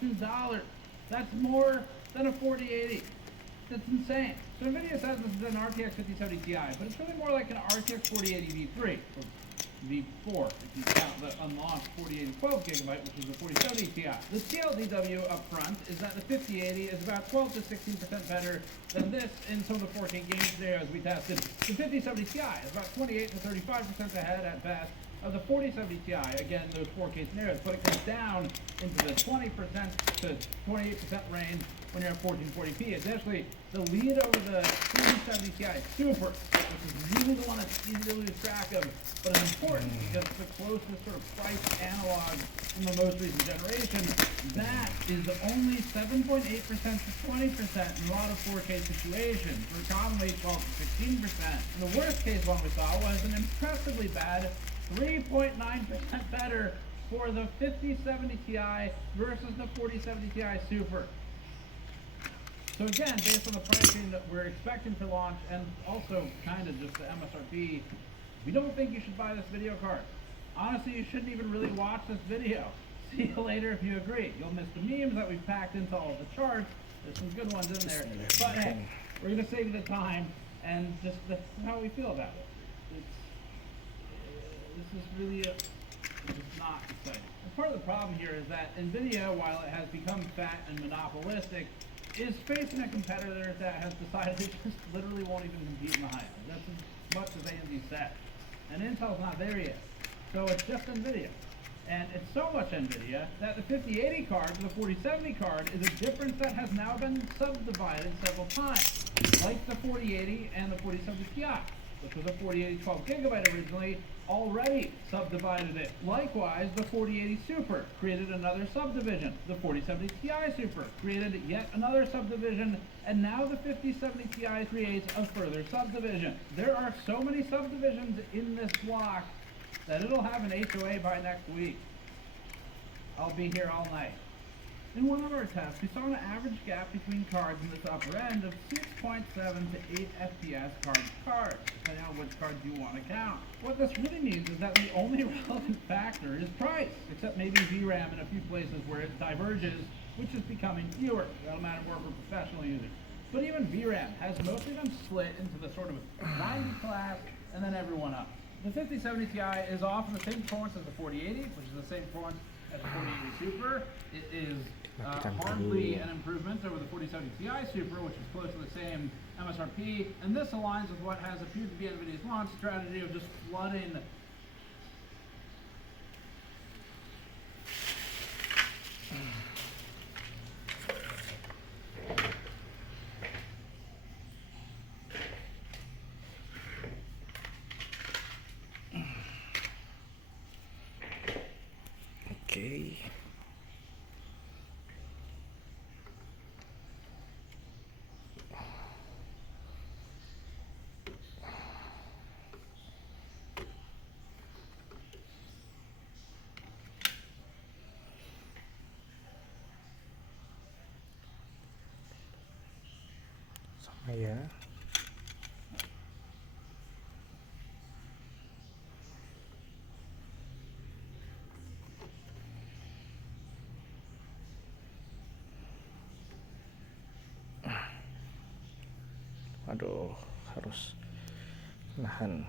$2,000. That's more than a 4080. That's insane. So NVIDIA says this is an RTX 5070 Ti, but it's really more like an RTX 4080 V3, or V4, if you count the unlaunched 4080 12GB, which is the 4070 Ti. The TLDW up front is that the 5080 is about 12 to 16% better than this in some of the 4K game scenarios we tested. The 5070 Ti is about 28 to 35% ahead at best of the 4070 Ti, again, those 4K scenarios, but it goes down into the 20% to 28% range when you're at 1440p. Additionally, the lead over the 3070 Ti Super, which is really the one that's easy to lose track of, but it's important because it's the closest sort of price analog from the most recent generation. That is only 7.8% to 20% in a lot of 4K situations, or commonly 12 to 16%. And the worst case one we saw was an impressively bad 3.9% better for the 5070 Ti versus the 4070 Ti Super. So again, based on the pricing that we're expecting for launch and also kind of just the MSRP, we don't think you should buy this video card. Honestly, you shouldn't even really watch this video. See you later if you agree. You'll miss the memes that we've packed into all of the charts. There's some good ones in there. But hey, we're going to save you the time, and just that's how we feel about it. This is really just not exciting. And part of the problem here is that NVIDIA, while it has become fat and monopolistic, is facing a competitor that has decided it just literally won't even compete in the high end. That's as much as AMD said. And Intel's not there yet. So it's just NVIDIA. And it's so much NVIDIA that the 5080 card to the 4070 card is a difference that has now been subdivided several times. Like the 4080 and the 4070 Ti, which was a 4080 12GB originally, already subdivided it. Likewise, the 4080 Super created another subdivision. The 4070 Ti Super created yet another subdivision, and now the 5070 Ti creates a further subdivision. There are so many subdivisions in this block that it'll have an HOA by next week. I'll be here all night. In one of our tests, we saw an average gap between cards in this upper end of 6.7 to 8 FPS card to card, depending on which cards you want to count. What this really means is that the only relevant factor is price, except maybe VRAM in a few places where it diverges, which is becoming fewer. That'll matter more for professional users. But even VRAM has mostly been split into the sort of 90 class and then everyone up. The 5070 Ti is often the same performance as the 4080, which is the same performance as the 4080 Super. It is hardly an improvement over the 4070 Ti Super, which is close to the same MSRP, and this aligns with what has appeared to be NVIDIA's launch strategy of just flooding Okay. Sama ya. Aduh, harus nahan.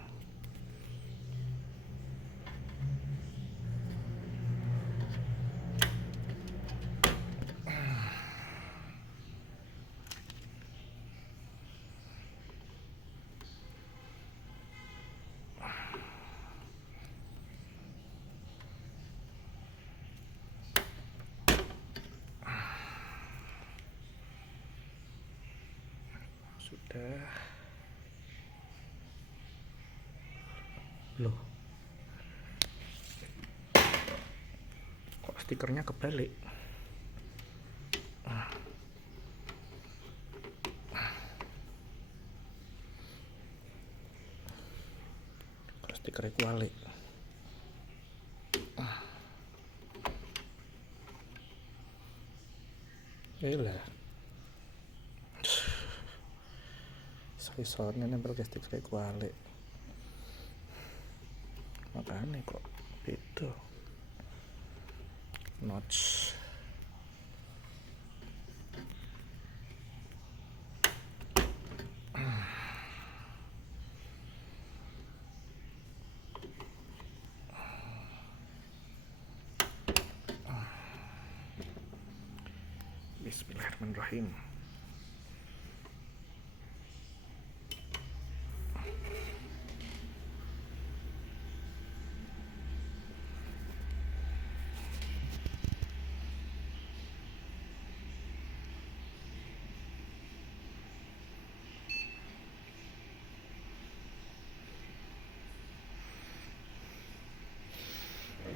Sudah. Loh, kok stikernya kebalik? Kok stikernya kebalik? Yalah, sensornya nempel ke stiker kebalik. Makanya kok beda notch. Bismillahirrahmanirrahim.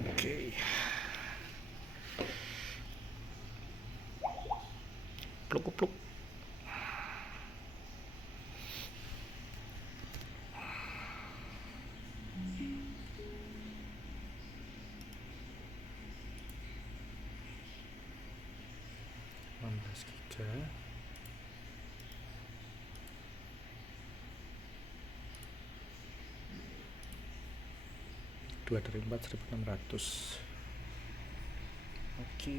Oke. Pluk. 16 giga. Dua dari 4 1600. Oke.